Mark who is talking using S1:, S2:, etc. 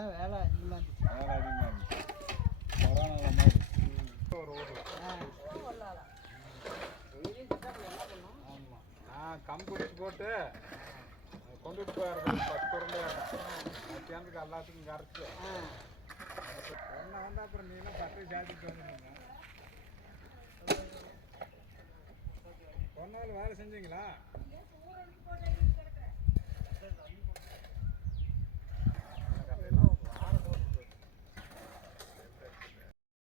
S1: அதான் வேலை அதிகமாக இருந்துச்சு
S2: வேலை அதிகமாக இருந்துச்சு கொரோனா மாதிரி. ஒரு
S1: ஆ
S2: ஆமாம் நான் கம்பு வச்சு போட்டு கொண்டுட்டு போயிருந்தேன் பத்து உருண்டை சேர்ந்துக்கு எல்லாத்துக்கும் கரைச்சி. என்ன வந்து அப்புறம் நீலாம் பட்டு ஜாதிக்கு வந்துருந்தீங்க கொண்டாள் வேலை செஞ்சீங்களா?